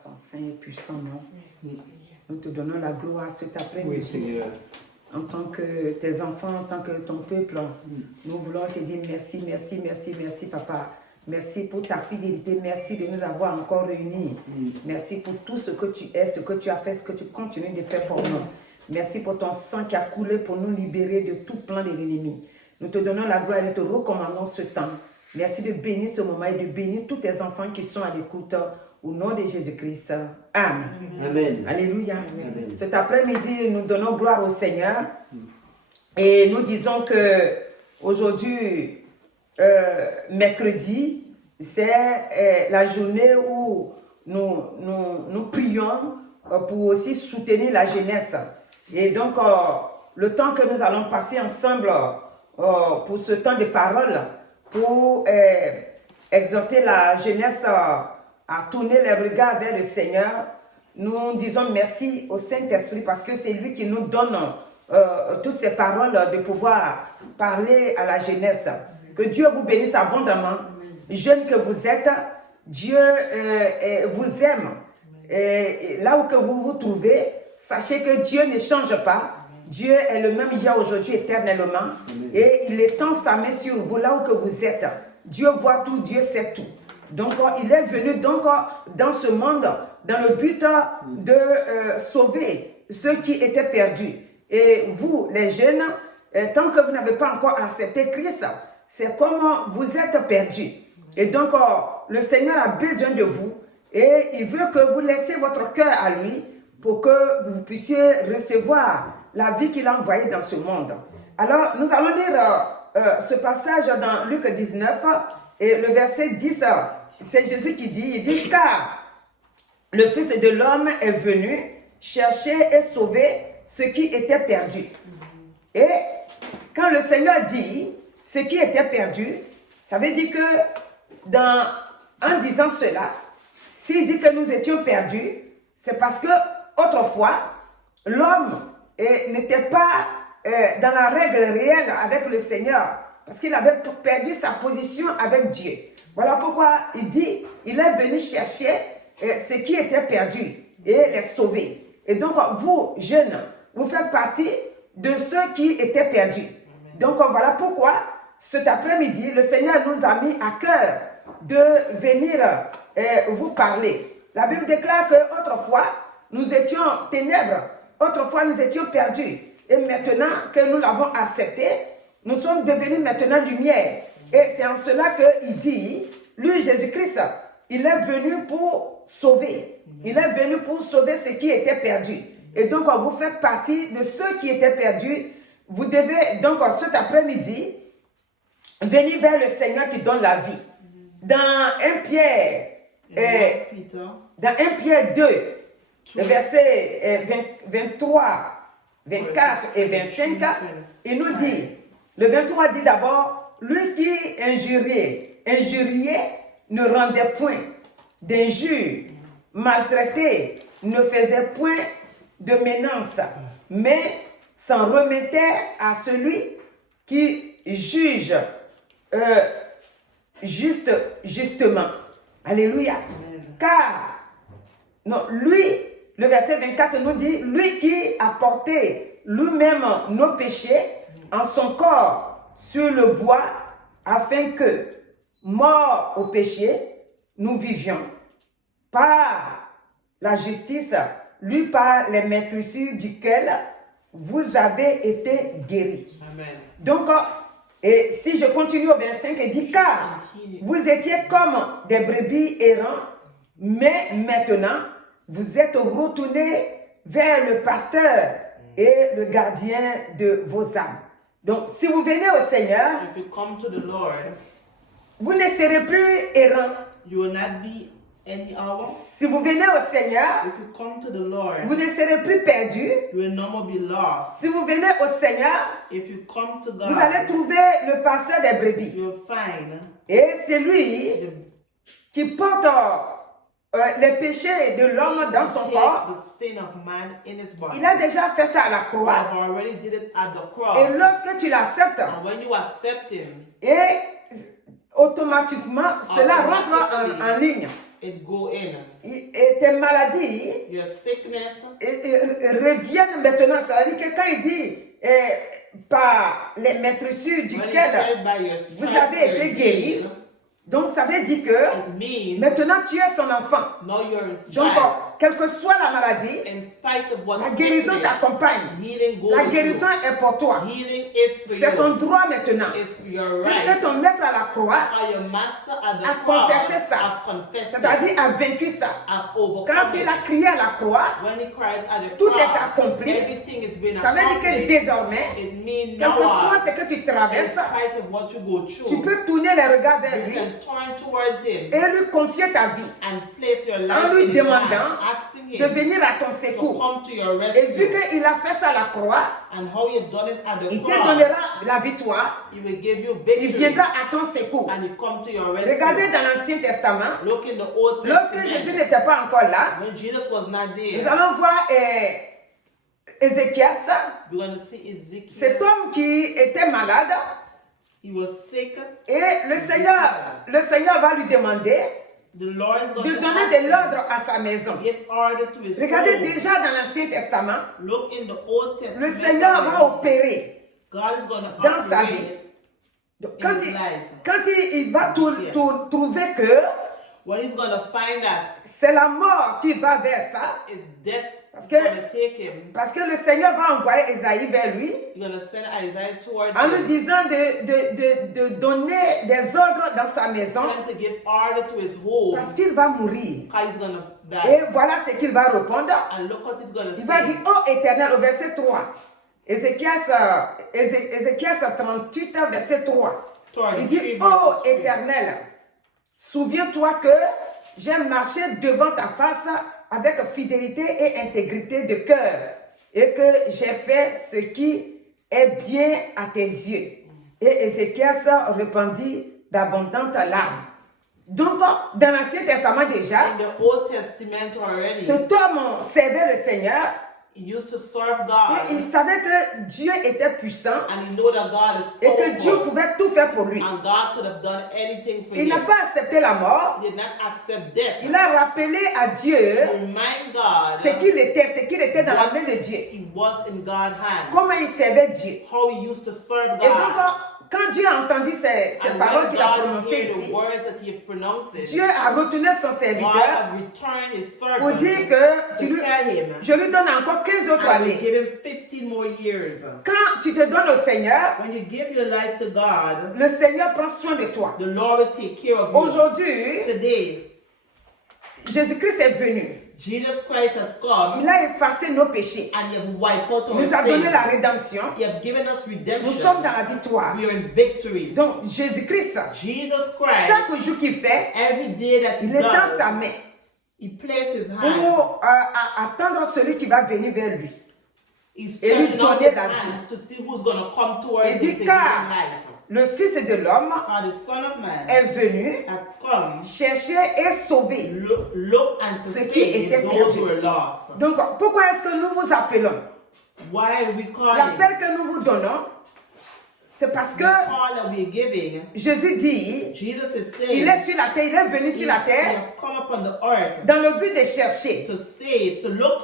Son saint et puissant nom. Nous te donnons la gloire cet après-midi. En tant que tes enfants, en tant que ton peuple, nous voulons te dire merci, merci, merci, merci, papa. Merci pour ta fidélité. Merci de nous avoir encore réunis. Merci pour tout ce que tu es, ce que tu as fait, ce que tu continues de faire pour nous. Merci pour ton sang qui a coulé pour nous libérer de tout plan de l'ennemi. Nous te donnons la gloire et te recommandons ce temps. Merci de bénir ce moment et de bénir tous tes enfants qui sont à l'écoute. Au nom de Jésus-Christ. Amen. Amen. Alléluia. Amen. Cet après-midi, nous donnons gloire au Seigneur. Et nous disons que aujourd'hui, mercredi, c'est la journée où nous prions pour aussi soutenir la jeunesse. Et donc, le temps que nous allons passer ensemble pour ce temps de parole, pour exhorter la jeunesse à tourner les regards vers le Seigneur, nous disons merci au Saint-Esprit parce que c'est lui qui nous donne toutes ces paroles de pouvoir parler à la jeunesse. Que Dieu vous bénisse abondamment. Jeunes que vous êtes, Dieu vous aime. Et là où que vous vous trouvez, sachez que Dieu ne change pas. Dieu est le même hier, aujourd'hui, éternellement. Et il étend sa main sur vous là où que vous êtes. Dieu voit tout, Dieu sait tout. Donc, il est venu donc dans ce monde dans le but de sauver ceux qui étaient perdus. Et vous, les jeunes, tant que vous n'avez pas encore accepté Christ, c'est comme vous êtes perdus. Et donc, le Seigneur a besoin de vous et il veut que vous laissiez votre cœur à lui pour que vous puissiez recevoir la vie qu'il a envoyée dans ce monde. Alors, nous allons lire ce passage dans Luc 19 et le verset 10. C'est Jésus qui dit, il dit, car le Fils de l'homme est venu chercher et sauver ce qui était perdu. Et quand le Seigneur dit ce qui était perdu, ça veut dire que en disant cela, s'il dit que nous étions perdus, c'est parce que autrefois, l'homme n'était pas dans la règle réelle avec le Seigneur, parce qu'il avait perdu sa position avec Dieu. Voilà pourquoi il dit, il est venu chercher ce qui était perdu et les sauver. Et donc, vous, jeunes, vous faites partie de ceux qui étaient perdus. Donc, voilà pourquoi, cet après-midi, le Seigneur nous a mis à cœur de venir vous parler. La Bible déclare qu'autrefois, nous étions ténèbres, autrefois, nous étions perdus. Et maintenant que nous l'avons accepté, nous sommes devenus maintenant lumière. Et c'est en cela qu'il dit, lui, Jésus-Christ, il est venu pour sauver. Il est venu pour sauver ce qui était perdu. Et donc, vous faites partie de ceux qui étaient perdus. Vous devez, donc, cet après-midi, venir vers le Seigneur qui donne la vie. Dans 1 Pierre, dans 1 Pierre 2, le verset 23, 24 et 25, il nous dit, le 23 dit d'abord, lui qui injuriait ne rendait point d'injure, maltraité ne faisait point de menace, mais s'en remettait à celui qui juge justement. Alléluia. Car, non, lui, le verset 24 nous dit, lui qui a porté lui-même nos péchés en son corps sur le bois, afin que, morts au péché, nous vivions. Par la justice, lui par les maîtrisures duquel vous avez été guéris. Amen. Donc, et si je continue au 25, il dit, car vous étiez comme des brebis errants, mais maintenant, vous êtes retournés vers le pasteur et le gardien de vos âmes. Donc, si vous venez au Seigneur, if you come to the Lord, vous ne serez plus errant. you will not be any hour. Si vous venez au Seigneur, If you come to the Lord, vous ne serez plus perdu. you will no more be lost. Si vous venez au Seigneur, If you come to vous allez God, trouver le pasteur des brebis. you'll find Et c'est lui the qui porte les péchés de l'homme dans son corps. takes the sin of man in his body. Il a déjà fait ça à la I've croix. already did it at the Et cross. lorsque tu l'acceptes, And when you accept him, et automatiquement, cela rentre en ligne. it go in. Et tes maladies your sickness, reviennent maintenant. C'est-à-dire que quand il dit par les maîtresures when it duquel said by your vous stripes avez you're été guéris, healed, donc ça veut dire que it means maintenant tu es son enfant. now you're his Donc, child. quelle que soit la maladie, In spite of what la guérison sickness, t'accompagne. healing goes La with guérison you. est pour toi. Healing is for C'est ton you. droit maintenant. It's for your Puisque right. ton maître à la croix How your master at the a cross confessé ça. have confessed it, C'est-à-dire a vaincu ça. have Quand overcome il it. a crié à la croix, When he cried at the tout est cross, accompli. everything is been ça veut dire que accomplished. désormais, It means quel que now soit on, ce que tu in traverses, spite of what you go tu through, peux tourner les regards vers you lui can turn towards him et lui confier ta vie and place your en life lui in his demandant hands, asking de him venir à ton to secours. come to your Et vu rescue. qu'il a fait ça à la croix, And how you've done it at the il te cross, donnera la victoire. he will give you Il victory viendra à ton secours. and he come to your rescue. Regardez dans l'Ancien Testament, Look in the Old lorsque Testament. Jésus n'était pas encore là, When Jesus was not nous there, allons voir Ézéchias, we're going to see Ezekiel. cet homme qui était malade, He was sick. et le Seigneur va lui demander The Lord is going de to donner ask de him l'ordre à sa maison. to give order to his Regardez home. déjà dans l'Ancien Testament, Look in the Old Testament. le Seigneur va opérer God is going to dans sa operate vie. Donc, in his life. quand il va trouver que When he's going to find that c'est la mort qui va vers ça, his death Parce is que- going to take him, parce que le Seigneur va envoyer Esaïe vers lui he's going to send Isaiah towards en lui him. disant de donner des ordres dans sa maison Trying to give order to his home. parce qu'il va mourir. Because he's going to die. Et voilà ce qu'il va répondre. And look what he's going to Il va say. dire, ô Éternel, au verset 3. Ézéchias 38, verset 3. Il dit, ô Éternel, souviens-toi que j'ai marché devant ta face avec fidélité et intégrité de cœur et que j'ai fait ce qui est bien à tes yeux. Et Ézéchias répandit d'abondantes larmes. Donc, dans l'Ancien Testament déjà, In the Old Testament already, cet homme servait le Seigneur he used to serve et God. il savait que Dieu était puissant And he knew that God is et que Dieu powerful. pouvait tout faire pour lui. And God could have done anything for Il him. n'a pas accepté la mort. He did not accept death. Il a rappelé à Dieu Remind God ce qu'il était dans la main de Dieu. he was in God's hand. Comment il servait Dieu. How he used to serve Et donc, God. quand Dieu a entendu ces And paroles when qu'il a God prononcées heard the ici, words that he pronounced, Dieu a retourné son God serviteur have returned his pour servant dire que to tell him, je lui donne encore 15 autres I will années. give him 15 more years. Quand tu te donnes au Seigneur, When you give your life to God, le Seigneur prend soin de toi. the Lord will take care of you. Aujourd'hui, Today, Jésus-Christ est venu. Jesus Christ has come Il a effacé nos péchés. and he has wiped out Il our nous a donné sins. la rédemption. He has given us Nous redemption. sommes dans la victoire. We are in victory. Donc, Jésus-Christ, Jesus Christ, chaque jour qu'il fait, every day that he il est dans sa does, main he places his hands. pour attendre celui qui va venir vers lui. He's Et lui stretching out donner his la vie. hands to see who's going to come towards Il him dit, to give him car life. le Fils de l'homme For the Son of Man est venu has come, chercher et sauver. look and to Ce qui était save those perdu. who are lost. Donc, pourquoi est-ce que nous vous appelons? Why are we calling? L'appel que nous vous donnons, c'est parce The que call that we're giving, Jésus dit, Jesus is il saying, est sur la terre, il est venu he sur la has terre come upon the earth dans le but de chercher to save, to look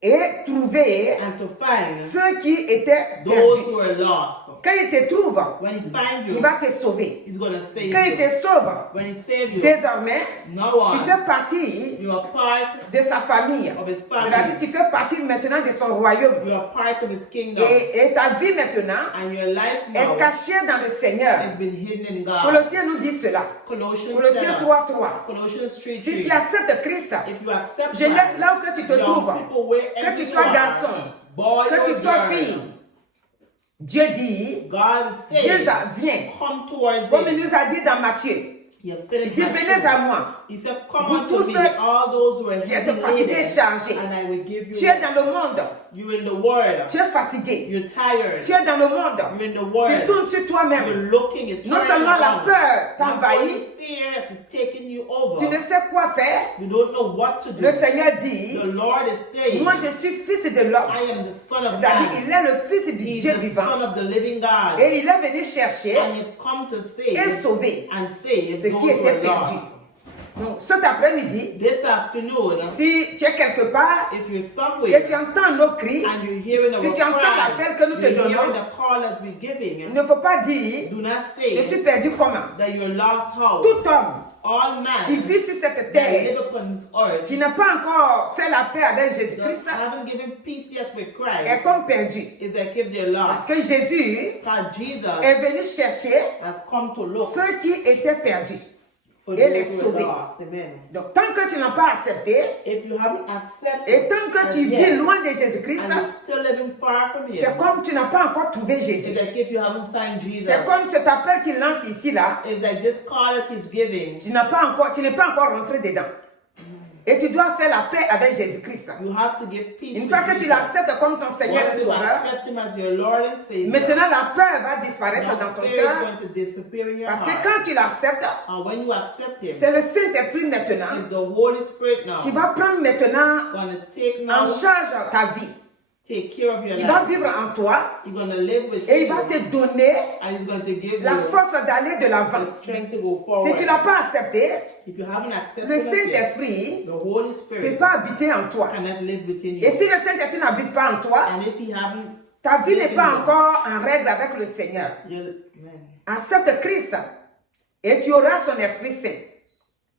et trouver and to find ceux qui étaient those perdus. who are lost. Quand il te trouve, When he finds il you, va te sauver. he's going to save Quand il te you. sauve, When he saves you, désormais, no tu one, fais partie you are part de sa famille. of his family. C'est-à-dire, tu fais partie maintenant de son royaume. You are part of his kingdom. Et ta vie maintenant And your life est now cachée dans le Seigneur. has been hidden in God. Colossiens nous dit cela. Colossians Colossiens 7, 3:3. Colossians 3, Si 3. tu acceptes Christ, If you accept je laisse Christ, là où que tu te young trouves, people, wherever que tu you sois are, garçon, boy que or tu sois girl, fille. Dieu dit, God is saying, viens. come towards Comme il him. nous a dit dans Matthieu, He has said il it dit, in venez Matthew. à moi. He said, come Vous unto tous me, all those who are qui êtes heavy fatigués et laden, chargés. and I will give you Tu es rest. dans le monde, You're in the world. tu es fatigué. You're tired. Tu es dans le monde, You're in the tu world. tournes sur You're toi-même. looking at Non seulement la peur t'envahit, fear that is taking you over. tu ne sais quoi faire. You don't know what to do. Le Seigneur dit, The Lord is saying, moi je suis fils de l'homme. I am the Son of C'est-à-dire, Man. il est le fils du He is Dieu the vivant. Son of the living God. Et il est venu chercher And you've come to et save sauver and save ce those qui who était are perdu. lost. Donc, cet après-midi, This afternoon, si tu es quelque part if you're et somewhere tu entends nos cris, and you're hearing our si tu entends cry, l'appel que nous te you're donnons, hearing the call that we're giving, il ne faut pas dire, do not je suis say perdu comment? that you're lost how. Tout homme All qui man vit sur cette that terre, live upon this earth qui n'a pas encore fait la paix avec that Jésus-Christ, haven't given peace yet with est Christ comme perdu. is like if they're Parce lost. que Jésus God, Jesus est venu chercher has come to look ceux qui étaient perdus. for et les those who sauver. are lost. Amen. Donc, tant que tu n'as pas accepté, If you haven't accepted et tant que as tu yet, vis loin de Jésus-Christ, and you're still living far from c'est Him, comme tu n'as pas encore trouvé Jésus. it's like if you haven't found Jesus. C'est comme cet appel qu'il lance ici, là. It's like this call that He's giving. Tu n'es pas encore rentré dedans. Et tu dois faire la paix avec Jésus-Christ. You have to give peace. Une to fois que tu Jesus. l'acceptes comme ton Seigneur Once et you Sauveur, accept Him as your Lord and Savior, maintenant la peur va disparaître now dans ton fear is cœur. going to disappear in your Parce que heart. quand tu l'acceptes, And when you accept Him, c'est le Saint-Esprit maintenant it's the Holy Spirit now qui va prendre maintenant going to take en now, charge ta vie. take care of your Il va life. vivre en toi He's going to live with et il you, va te donner and He's going to give la you force d'aller de l'avant. the strength to go Si forward. tu ne l'as pas accepté, If you haven't accepted le it yet, Saint-Esprit the Holy ne peut Spirit pas habiter en toi. cannot live within Et you. si le Saint-Esprit n'habite pas en toi, And if He haven't, ta vie n'est pas encore en règle avec le Seigneur. Amen. Accepte Christ et tu auras son Esprit Saint.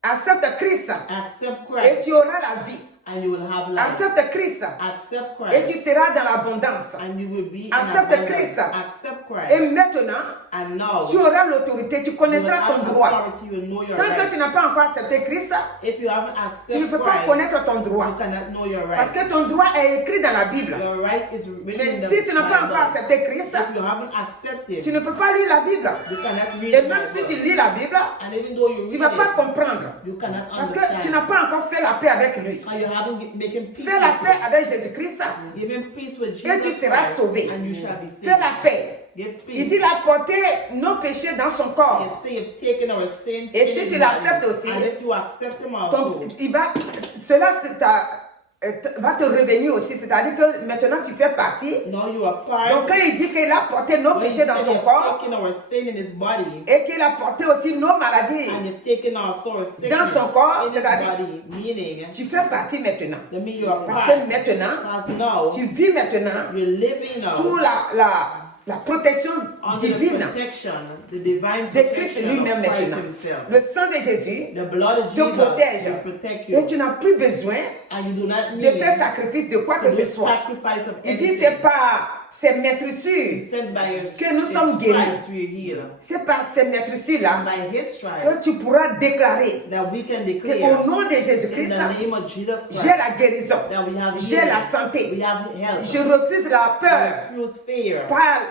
Accepte Christ Accept et Christ, tu auras la vie. and you will have life. Accepte Christ Accept et Christ, tu seras dans l'abondance. and you will be in Accepte abundance. Christ. Accept Et Christ, maintenant, and now tu auras l'autorité, tu you will connaîtras ton have droit. authority. You will know your Tant que rights. tu n'as pas encore accepté Christ, If you haven't tu ne accepted peux pas Christ, connaître ton you droit. cannot know your Parce rights. que ton droit est écrit dans la Bible. Your right is written Mais in the si tu n'as pas Bible. encore accepté Christ, If you haven't accepted, tu ne peux pas lire la Bible. you cannot read Et the même si tu Bible. lis la Bible, And even though you tu ne read vas pas it, comprendre. you cannot Parce que understand. tu n'as pas encore fait la paix avec lui. And you haven't making peace Fais la with paix him. avec Jésus-Christ Giving peace with et tu Jesus seras Christ, sauvé. and you shall be Fais saved. la paix. Give Il peace. dit, il a porté nos péchés dans son If corps. say you've taken our sins Et in si his tu body, l'acceptes aussi, and if you accept him also, Cela va te revenir aussi. C'est-à-dire que maintenant tu fais partie. now you are part. Donc quand il dit qu'il a porté nos When he péchés dans said son you've corps taken our sin in his body, et qu'il a porté aussi nos maladies, and you've taken also our dans sickness son corps, in his c'est-à-dire body, meaning tu fais partie maintenant. that means you are Parce part. que maintenant, Because now tu vis maintenant you're living sous now la protection under the divine protection, the divine de Christ protection lui-même of Christ maintenant. himself. Le sang de Jésus The blood of te Jesus protège. will protect Et you, tu n'as plus besoin and you do not de need faire sacrifice de quoi que to ce do soit. sacrifice of Il dit anything. c'est par ces maîtres-sûrs, Sent by your que nous sommes His guéris. stripes we are healed. c'est par ces maîtres-sûrs-là By His stripes que tu pourras déclarer that we can que declare au nom de in Jésus-Christ, the name of Jesus j'ai Christ la guérison, that we have j'ai healing, la santé. we have health, Je refuse la peur we refuse fear. par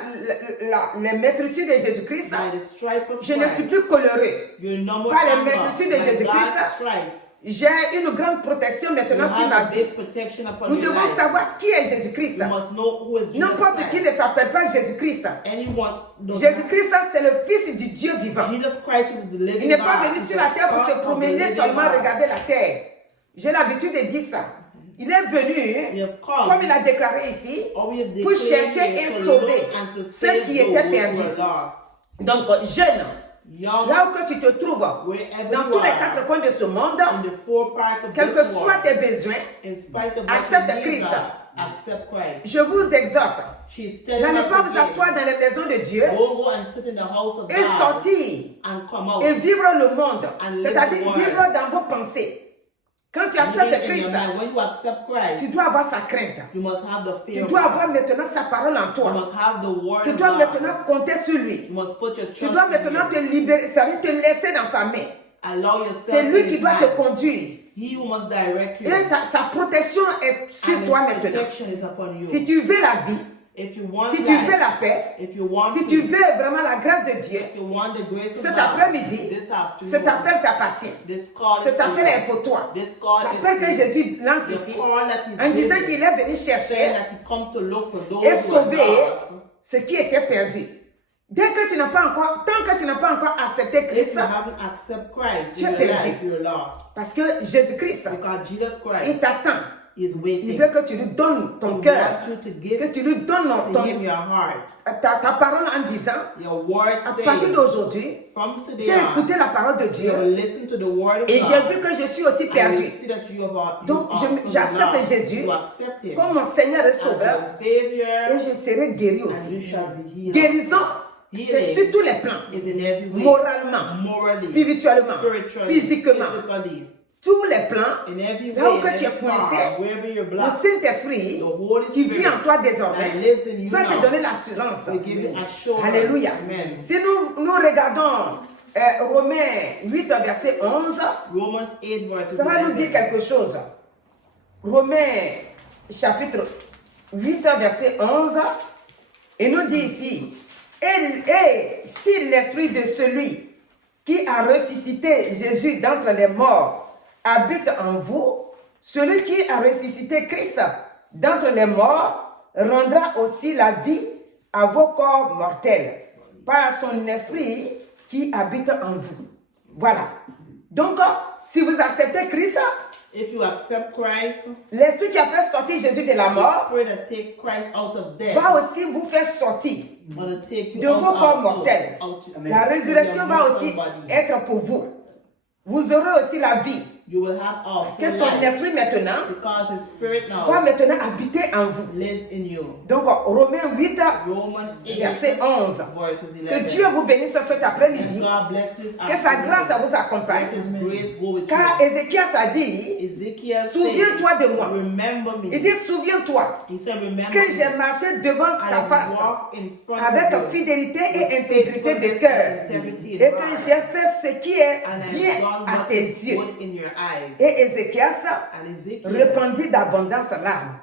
les maîtres-sûrs de Jésus-Christ. By the stripe of Je ne suis Christ, plus coloré. you're no more Par les anger. maîtres-sûrs de By Jésus-Christ, God's stripes, J'ai une grande protection you maintenant sur ma have a vie. big protection upon Nous your devons life. savoir qui est Jésus-Christ. You must know who is Jesus N'importe qui Christ. ne s'appelle pas Jésus-Christ. Anyone does Jésus-Christ, c'est le Fils du Dieu vivant. not- Jesus Christ is the living Il n'est God. pas venu He's sur the la terre pour Son se of the promener living seulement, God. regarder la terre. J'ai l'habitude de dire ça. Il est We venu, have come, comme il a déclaré ici, or we have pour declared chercher here et to sauver look and to ceux save qui those étaient who perdus. were lost. Donc, jeune, Young, là où que tu te trouves, wherever dans you tous les are, quatre coins de ce monde, in the four parts of quels que this soient world, tes besoins, in spite of accepte what you need, Christ. accept Christ. je vous exhorte She's telling d'aller us pas vous again, asseoir dans les maisons de Dieu go and sit in the house of et God sortir and come out. et vivre le monde, And live c'est-à-dire the world. vivre dans vos pensées. Quand tu Living acceptes in your Christ, mind. When you accept Christ, tu dois avoir sa crainte. you must have the fear Tu of dois God. avoir maintenant sa parole en You toi. must have the word Tu of dois God. maintenant compter sur lui. You must put your Tu trust dois in maintenant te him. libérer, c'est-à-dire te laisser dans sa main. Allow yourself C'est lui in qui his doit te hands. conduire. He who must direct you. Et sa protection est sur And toi his maintenant. protection is upon you. Si tu veux la vie, If you want si tu life, veux la paix, if you want si tu peace, veux vraiment la grâce de Dieu, if you want the grace of cet God, après-midi, this afternoon, cet appel t'appartient. this call is Cet for appel you. est pour toi. This call is L'appel que for you. Jésus lance The ici, call that he's en disant giving, qu'il est venu saying chercher that he come to look for those et who are sauver lost. ce qui était perdu. Dès que tu n'as pas encore, tant que tu n'as pas encore accepté If Christ, you haven't accepted Christ Tu in es your perdu. life, you're lost. parce que Jésus-Christ, Because Jesus il Christ, t'attend. is waiting. Il veut que tu lui donnes ton He cœur, wants you to que give tu lui donnes to him your heart. ta parole en disant, Your word à partir saying, d'aujourd'hui, from today j'ai écouté on, la parole de you Dieu will listen to the word of et j'ai God. vu que je suis aussi And you perdu. see that you are Donc, also j'accepte lost. Jésus You accept him comme mon Seigneur et as Sauveur your Savior, et je serai guéri and aussi. you shall be healed. Guérison, c'est Healing sur tous les plans. is in every way. Moralement, Morally, spirituellement, spiritually, physiquement, physically, tous les plans, in every là où way, que in tu es every coincé, part, wherever you're le blocked, Saint-Esprit the Holy qui vit en Spirit toi désormais that lives in you va te now donner l'assurance. will give you assurance. Alléluia. Amen. Si nous regardons Romains 8, verset 11, Romans 8 verse ça va nous 11. dire quelque chose. Romains chapitre 8, verset 11, et nous dit ici, et si l'esprit de celui qui a ressuscité Jésus d'entre les morts habite en vous, celui qui a ressuscité Christ d'entre les morts rendra aussi la vie à vos corps mortels par son esprit qui habite en vous. Voilà. Donc, si vous acceptez Christ, If you accept Christ, l'esprit qui a fait sortir Jésus de la the mort Spirit that take Christ out of death va aussi vous faire sortir will take you de out vos corps also, mortels. out La résurrection of va your aussi mortal body. être pour vous. Vous aurez aussi la vie. You will have also Que son life, esprit maintenant because the Spirit va now maintenant habiter en vous. lives in you. Donc, Romains 8, Romans 8 verset 11. verses Que 11. Dieu vous bénisse cet après-midi. God bless you. Que sa grâce vous accompagne. Let His grace go with Car you. Ézéchias a dit, Ezekiel souviens-toi de moi. said, remember me. Il dit, souviens-toi He said, remember que me. j'ai marché devant ta I face walk in front avec of you. fidélité et intégrité de cœur, et que j'ai fait ce qui est And I bien done à what tes is yeux. good in your eyes. Et Ézéchias And Ezekiel, répandit d'abondance larmes.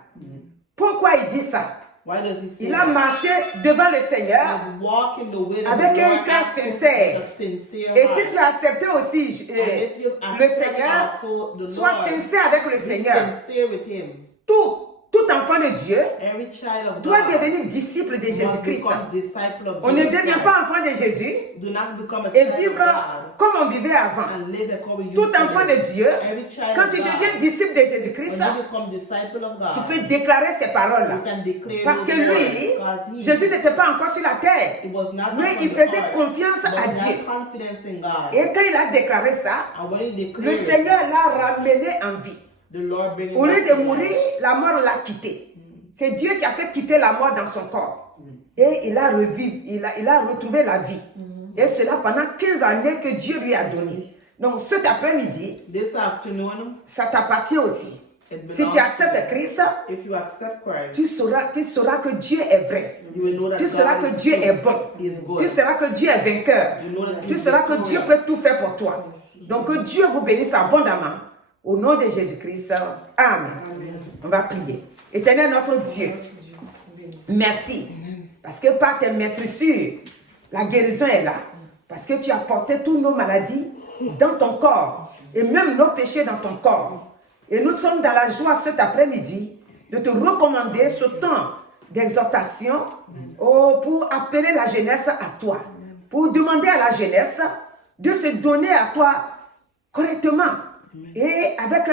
Pourquoi il dit ça? why does he say Il a that? marché devant le Seigneur. I walk in the way of Avec the un Lord cœur with sincère. a sincere Et heart. si tu as accepté aussi And if you le accept Seigneur, also the sois Lord, sincère avec le be Seigneur. sincere with Him. Tout enfant de Dieu Every child of doit God devenir disciple de must Jésus-Christ. become disciple of On ne Jesus devient Christ. pas enfant de Jésus Do not become a et child of vivre God comme on vivait avant. and live like how we used Tout to enfant de live. Dieu, Every child quand of tu God, deviens disciple de Jésus-Christ, when you become disciple of God, tu peux déclarer ces paroles-là. you can declare Parce those que words, lui, because he Jésus n'était pas encore sur la terre. it was not Mais on il the faisait earth, confiance but à he Dieu. had confidence in God. Et quand il a déclaré ça, And when he le declared it, Seigneur l'a ramené en vie. the Lord bring him Au lieu back de to mourir, life. la mort l'a quitté. C'est Dieu qui a fait quitter la mort dans son corps. Et il a revécu, il a retrouvé la vie. Et cela pendant 15 années que Dieu lui a donné. Donc cet après-midi, This afternoon, ça t'appartient aussi. it Si tu belongs to acceptes you. Christ, If you accept Christ, tu sauras que Dieu est vrai. you will know that Tu sauras God que is Dieu true. est bon. He is good. Tu sauras que Dieu est vainqueur. You know that Tu He is sauras que Dieu victorious. peut tout faire pour toi. Donc que Dieu vous bénisse abondamment. Au nom de Jésus-Christ. Amen. On va prier. Éternel notre Dieu, merci. Parce que par tes maîtresses, la guérison est là. Parce que tu as porté toutes nos maladies dans ton corps. Et même nos péchés dans ton corps. Et nous sommes dans la joie cet après-midi de te recommander ce temps d'exhortation pour appeler la jeunesse à toi. Pour demander à la jeunesse de se donner à toi correctement. Et avec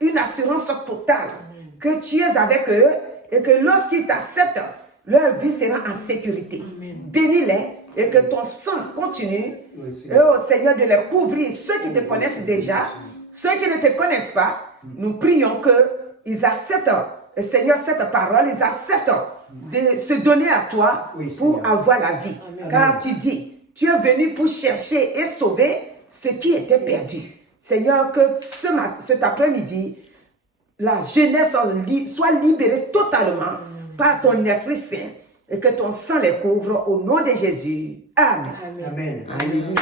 une assurance totale que tu es avec eux et que lorsqu'ils t'acceptent, leur vie sera en sécurité. Bénis-les et que ton sang continue, oh Seigneur, de les couvrir. Ceux qui te connaissent déjà, ceux qui ne te connaissent pas, nous prions qu'ils acceptent, Seigneur, cette parole, ils acceptent de se donner à toi pour avoir la vie. Car tu dis, tu es venu pour chercher et sauver ce qui était perdu. Seigneur, que cet après-midi, la jeunesse soit libérée totalement par ton Esprit Saint et que ton sang les couvre au nom de Jésus. Amen. Amen. Alléluia.